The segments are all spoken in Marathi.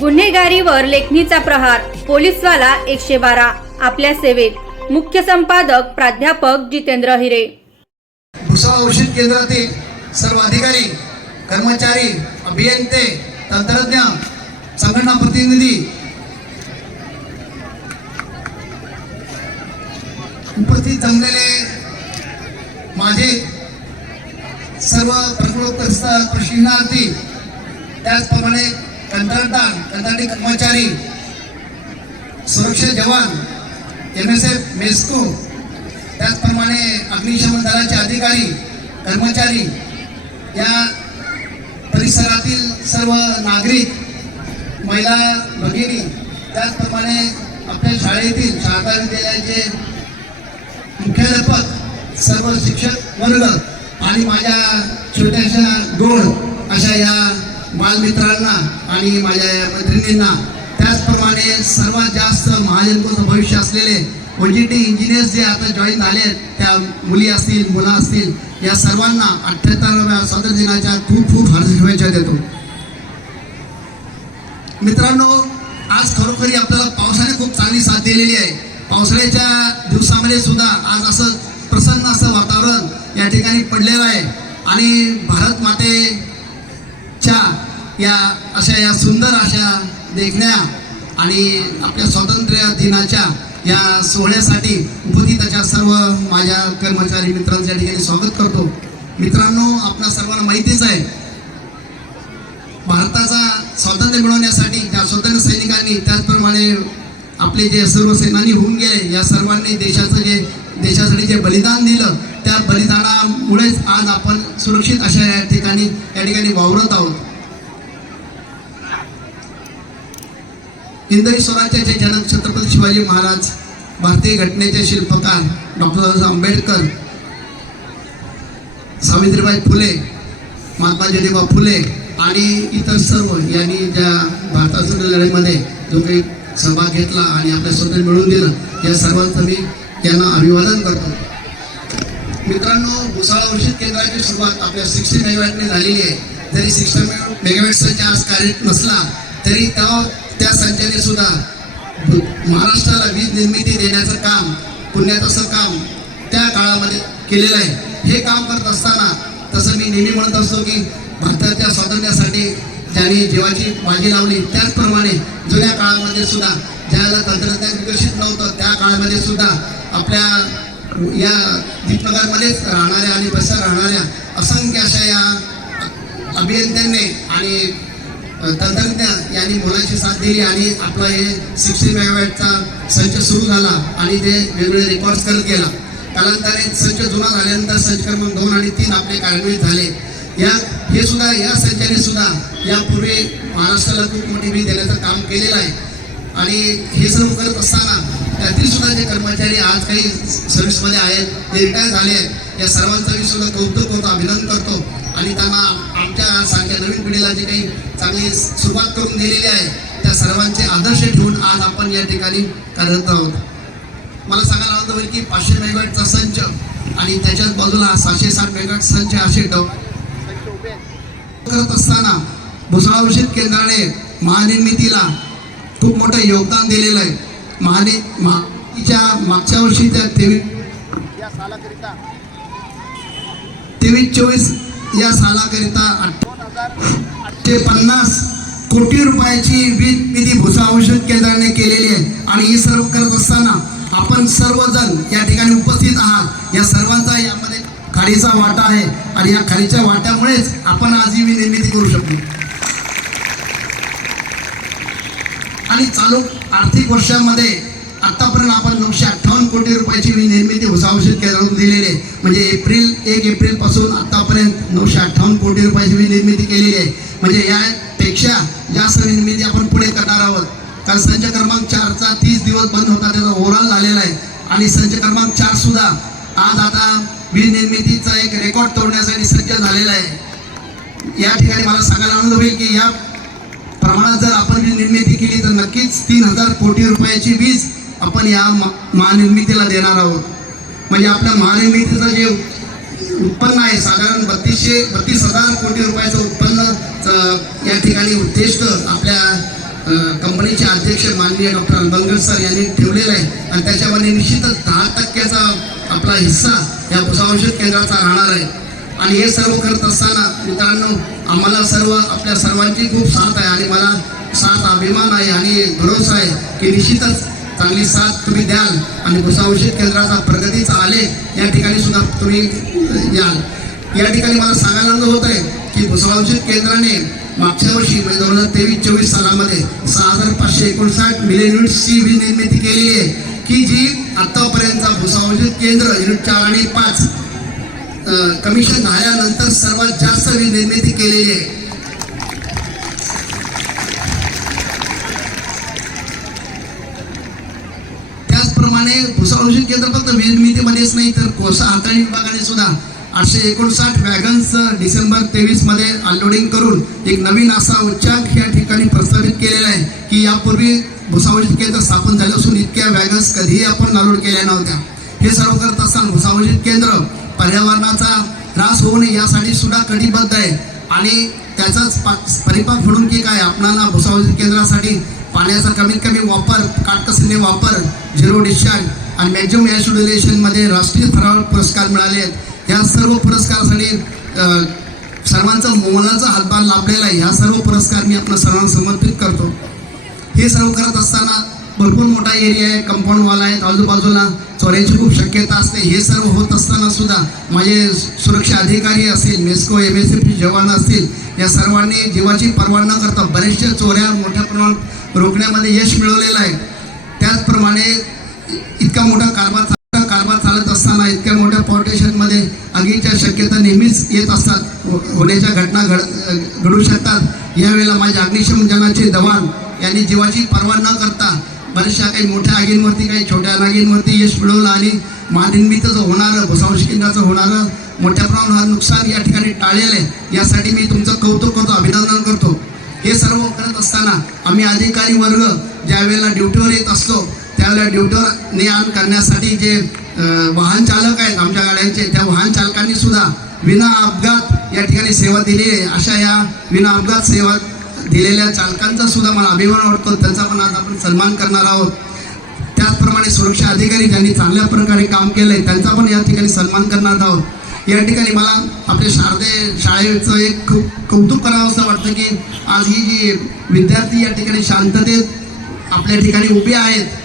गुन्हेगारीवर लेखणीचा प्रहार पोलीसवाला एकशे बारा आपल्या सेवेत. मुख्य संपादक प्राध्यापक जितेंद्र हिरे. भुसावळ औषध केंद्रातील सर्व अधिकारी कर्मचारी अभियंते तंत्रज्ञ संघटना प्रतिनिधी उपस्थित जमलेले माझे सर्व प्रकृत प्रशिक्षणार्थी त्याचप्रमाणे कंत्राटदार कंत्राटी कर्मचारी सुरक्षा जवान एम एस एफ मेस्को त्याचप्रमाणे अग्निशमन दलाचे अधिकारी कर्मचारी या परिसरातील सर्व नागरिक महिला भगिनी त्याचप्रमाणे आपल्या शाळेतील शारदा विद्यालयाचे मुख्याध्यापक सर्व शिक्षक वर्ग आणि माझ्या छोट्याशा दोन अशा या बालमित्रांना आणि माझ्या या मैत्रिणींना. त्याचप्रमाणे सर्वात जास्त महाजनकोचं भविष्य असलेले ओ जी टी इंजिनियर्स जे आता जॉईन झाले आहेत त्या मुली असतील मुलं असतील या सर्वांना अठ्ठ्याहत्तराव्या स्वातंत्र्य दिनाच्या खूप खूप हार्दिक शुभेच्छा देतो. मित्रांनो आज खरोखरी आपल्याला पावसाने खूप चांगली साथ दिलेली आहे. पावसाळ्याच्या दिवसामध्ये सुद्धा आज असं प्रसन्न असं वातावरण या ठिकाणी पडलेलं आहे. आणि भारत माते या अशा या सुंदर अशा देखण्या आणि आपल्या स्वातंत्र्य दिनाच्या या सोहळ्यासाठी उपस्थिताच्या सर्व माझ्या कर्मचारी मित्रांच्या ठिकाणी स्वागत करतो. मित्रांनो आपल्या सर्वांना माहितीच आहे भारताचा स्वातंत्र्य मिळवण्यासाठी त्या स्वातंत्र्य सैनिकांनी त्याचप्रमाणे आपले जे सर्व सेनानी होऊन गेले या सर्वांनी देशाचं जे देशासाठी जे बलिदान दिलं त्या बलिदानामुळेच आज आपण सुरक्षित अशा या ठिकाणी या ठिकाणी वावरत आहोत. हिंदवी स्वराज्याचे जनक छत्रपती शिवाजी महाराज भारतीय घटनेचे शिल्पकार डॉक्टर बाबासाहेब आंबेडकर सावित्रीबाई फुले महात्मा ज्योतिबा फुले आणि इतर सर्व यांनी ज्या भारताच्या लढाईमध्ये जो काही सहभाग घेतला आणि आपल्या स्वतः मिळवून दिलं या सर्वांचं मी यांना अभिवादन करतो. मित्रांनो भुसाळा औषध केंद्राची सुरुवात आपल्या सिक्स्टी मेगावॅटने झालेली आहे. जरी सिक्स्टी मेगावॅटचा आज कार्यरत नसला तरी त्या त्या संचाने सुद्धा महाराष्ट्राला वीज निर्मिती देण्याचं काम पुण्याचं असं काम त्या काळामध्ये केलेलं आहे. हे काम करत असताना तसं मी नेहमी म्हणत असतो की भारताच्या स्वातंत्र्यासाठी ज्यांनी जीवाची बाजी लावली त्याचप्रमाणे जुन्या काळामध्ये सुद्धा ज्याला तंत्रज्ञान विकसित नव्हतं त्या काळामध्ये सुद्धा आपल्या या दीपनगरमध्येच राहणाऱ्या आणि बस राहणाऱ्या असंख्य अशा या अभियंत्यांनी आणि तंत्रज्ञ यांनी मुलांची साथ दिली आणि आपला हे सिक्स्टी मेगावॅटचा संच सुरू झाला आणि ते वेगवेगळे रेकॉर्ड्स करत गेला. कालांतराने संच जुना झाल्यानंतर संच क्रमांक दोन आणि तीन आपले कार्यान्वित झाले. या हे सुद्धा या संचाने सुद्धा यापूर्वी महाराष्ट्राला खूप मोठी वीज देण्याचं काम केलेलं आहे. आणि हे सर्व करत असताना त्यातील सुद्धा जे कर्मचारी आज काही सर्व्हिसमध्ये आहेत ते रिटायर झाले आहेत. या सर्वांचं मी सुद्धा कौतुक होतो अभिनंदन करतो. आणि त्यांना आमच्या सारख्या नवीन पिढीला जे काही चांगली सुरुवात करून दिलेली आहे त्या सर्वांचे आदर्श ठेवून आज आपण या ठिकाणी कार्यरत आहोत. मला सांगायला आवडतं होईल की पाचशे मेगाटचा संच आणि त्याच्याच बाजूला सहाशे साठ मेगावॅट संच असे करत असताना भुसावळ औषध केंद्राने महानिर्मितीला खूप मोठं योगदान दिलेलं आहे. महानि मागच्या मागच्या वर्षीच्या तेवीस या सालाकरिता तेवीस चोवीस या सालाकरिता ते पन्नास कोटी रुपयाची वीज निधी भुसा औषध केंद्राने केलेली आहे. आणि ही सर्व करत असताना आपण सर्वजण या ठिकाणी उपस्थित आहात. या सर्वांचा यामध्ये खाडीचा वाटा आहे. आणि या खाडीच्या वाट्यामुळेच आपण आज ही निर्मिती करू शकतो. आणि चालू आर्थिक वर्षामध्ये क्रमांक चारचा तीस दिवस बंद होता त्याचा ओव्हरऑल झालेला आहे. आणि संच क्रमांक चार सुद्धा. आज आता वीज निर्मितीचा एक रेकॉर्ड तोडण्यासाठी सज्ज झालेला आहे. या ठिकाणी मला सांगायला आनंद होईल की या प्रमाणात जर आपण वीज निर्मिती केली तर नक्कीच तीन हजार कोटी रुपयाची वीज आपण या महानिर्मितीला देणार आहोत. म्हणजे आपल्या महानिर्मितीचं जे उत्पन्न आहे साधारण बत्तीसशे बत्तीस हजार कोटी रुपयाचं उत्पन्न या ठिकाणी उद्दिष्ट आपल्या कंपनीचे अध्यक्ष माननीय डॉक्टर अलबंगल सर यांनी ठेवलेलं आहे. आणि त्याच्यामध्ये निश्चितच दहा टक्क्याचा आपला हिस्सा या भुसावळ केंद्राचा राहणार आहे. आणि हे सर्व करत असताना मित्रांनो आम्हाला सर्व आपल्या सर्वांची खूप साथ आहे आणि मला साथ अभिमान आहे आणि भरोसा आहे की निश्चितच चांगली साथ तुम्ही द्याल आणि भुसावळ केंद्राचा प्रगतीचा आले या ठिकाणी सुद्धा तुम्ही याल. या ठिकाणी मला सांगायला आनंद होत आहे. की भुसावळ केंद्राने मागच्या वर्षी म्हणजे दोन हजार तेवीस चोवीस सालामध्ये सहा हजार पाचशे एकोणसाठ मिलियन युनिट्सची वीज निर्मिती केली आहे. की जी आतापर्यंत भुसावळ केंद्र युनिट चार आणि पाच कमिशन झाल्यानंतर सर्वात जास्त वीज निर्मिती केलेली आहे. त्याचप्रमाणे भुसावळ केंद्र फक्त वीज निर्मितीमध्येच नाही तर कोळसा हाताळणी विभागाने सुद्धा आठशे एकोणसाठ वॅगन्स डिसेंबर तेवीसमध्ये अनलोडिंग करून एक नवीन असा उच्चांक या ठिकाणी प्रस्तावित केलेला आहे की यापूर्वी भुसावळ केंद्र स्थापन झाले असून इतक्या वॅगन्स कधीही आपण अनलोड केल्या नव्हत्या. हे सर्व करत असताना भुसावळ केंद्र पर्यावरणाचा त्रास होऊ नये यासाठी सुद्धा कटिबद्ध आहे. आणि त्याचाच पा- परिपाक म्हणून की काय आपणाला भुसावळ केंद्रासाठी पाण्याचा कमीत कमी वापर काटकसरीने वापर झिरो डिस्चार्ज आणि मॅक्झिमम एअरमध्ये राष्ट्रीय स्तरावर पुरस्कार मिळाले आहेत. या सर्व पुरस्कारासाठी सर्वांचा मोलाचा हातभार लाभलेला आहे. ह्या सर्व पुरस्कार मी आपल्या सर्वांना समर्पित करतो. हे सर्व करत असताना भरपूर मोठा एरिया आहे कंपाऊंड आहे आजूबाजूला चोऱ्यांची खूप शक्यता असते. हे सर्व होत असताना सुद्धा माझे सुरक्षा अधिकारी असतील मेस्को एम एस एफ जवान असतील या सर्वांनी जीवाची पर्वा न करता बरेचशा चोऱ्या मोठ्या प्रमाणात रोखण्यामध्ये यश मिळवलेलं आहे. त्याचप्रमाणे इतका मोठा कारभार चा- कारभार चालत असताना इतक्या मोठ्या प्रदेशांमध्ये आगीच्या शक्यता नेहमीच येत असतात. होण्याच्या घटना घड घडू शकतात. यावेळेला माझ्या अग्निशमन जनाचे दवान यांनी जीवाची पर्वा न करता बऱ्याचशा काही मोठ्या आगींवरती काही छोट्या आगींवरती यश मिळवलं आणि महानिर्मितीचं होणारं भुसावळ होणारं मोठ्या प्रमाणावर नुकसान या ठिकाणी टाळलेलं आहे. यासाठी मी तुमचं कौतुक करतो अभिनंदन करतो. हे सर्व करत असताना आम्ही अधिकारी वर्ग ज्यावेळेला ड्युटीवर येत असतो त्यावेळेला ड्युटीवर ने आण करण्यासाठी जे वाहन चालक आहेत आमच्या गाड्यांचे त्या वाहन चालकांनी सुद्धा विना अपघात या ठिकाणी सेवा दिली आहे. अशा या विना अपघात सेवा दिलेल्या चालकांचा सुद्धा मला अभिमान वाटतो. त्यांचा पण आज आपण सन्मान करणार आहोत. त्याचप्रमाणे सुरक्षा अधिकारी ज्यांनी चांगल्या प्रकारे काम केलंय त्यांचा पण या ठिकाणी सन्मान करणार आहोत. या ठिकाणी मला आपल्या शारदे शाळेचं एक खूप कौतुक करावं असं वाटतं की आज ही जी विद्यार्थी या ठिकाणी शांततेत आपल्या ठिकाणी उभे आहेत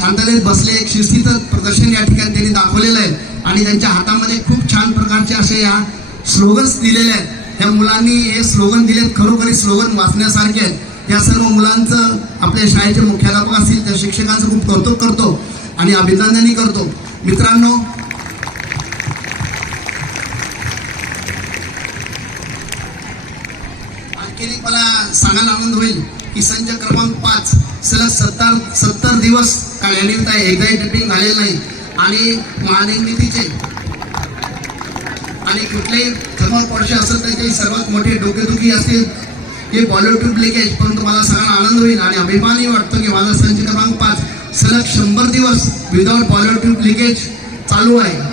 शांततेत बसले एक शिस्तीचं प्रदर्शन या ठिकाणी त्यांनी दाखवलेलं आहे. आणि त्यांच्या हातामध्ये खूप छान प्रकारचे असे या स्लोगन्स दिलेले आहेत. या मुलांनी हे स्लोगन दिलेत खरोखरी स्लोगन वाचण्यासारखे आहेत. या सर्व मुलांचं आपल्या शाळेचे मुख्याध्यापक असतील त्या शिक्षकांचं खूप कौतुक करतो आणि अभिनंदनही करतो. मित्रांनो आणखी मला सांगायला आनंद होईल की संच क्रमांक पाच सलग सत्तर सत्तर दिवस काढल्यानिमित्त आहे एकदाही टिपिंग झालेलं नाही. आणि महानिर्मितीचे आणि कुठलेही थर्मल पॉडशे असेल तर काही सर्वात मोठे डोकेदुखी असतील. हे बॉलिवूड ट्यूब लिकेज परंतु मला सगळ्यांना आनंद होईल आणि अभिमानही वाटतो की माझा संच क्रमांक पाच सलग शंभर दिवस विदाऊट बॉलिवूड ट्यूब लिकेज चालू आहे.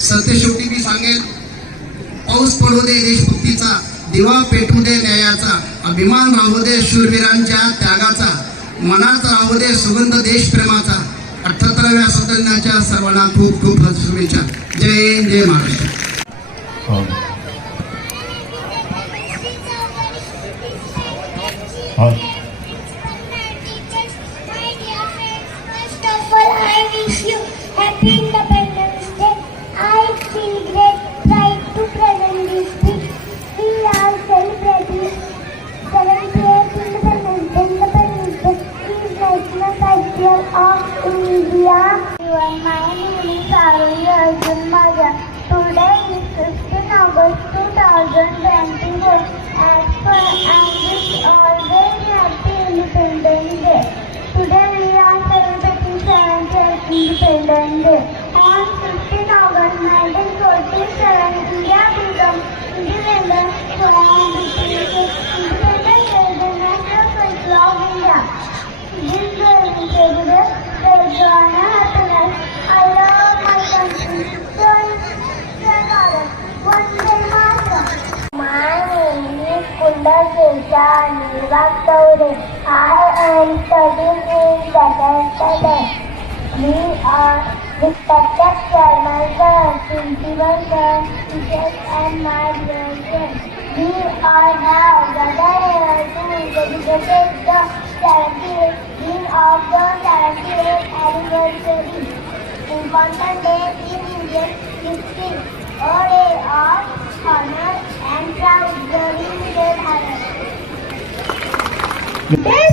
सत्यशेवटी मी सांगेन. पाऊस पडू दे देशभक्तीचा. दिवा पेटू दे न्यायाचा अभिमान राहू दे शूरवीरांच्या त्यागाचा मनात राहू दे सुगंध देशप्रेमाचा अठ्याहत्तराव्या स्वातंत्र्याच्या सर्वांना खूप खूप शुभेच्छा जय हिंद जय महाराष्ट्र. हो. Arjun Maja. Today is 15 August 2024. As per I am studying in second. We are respected chairman sir, principal sir, teachers and my dear. We are now gathered here to celebrate the 78th year of the 78th anniversary. Important day in Indian history. A Yeah.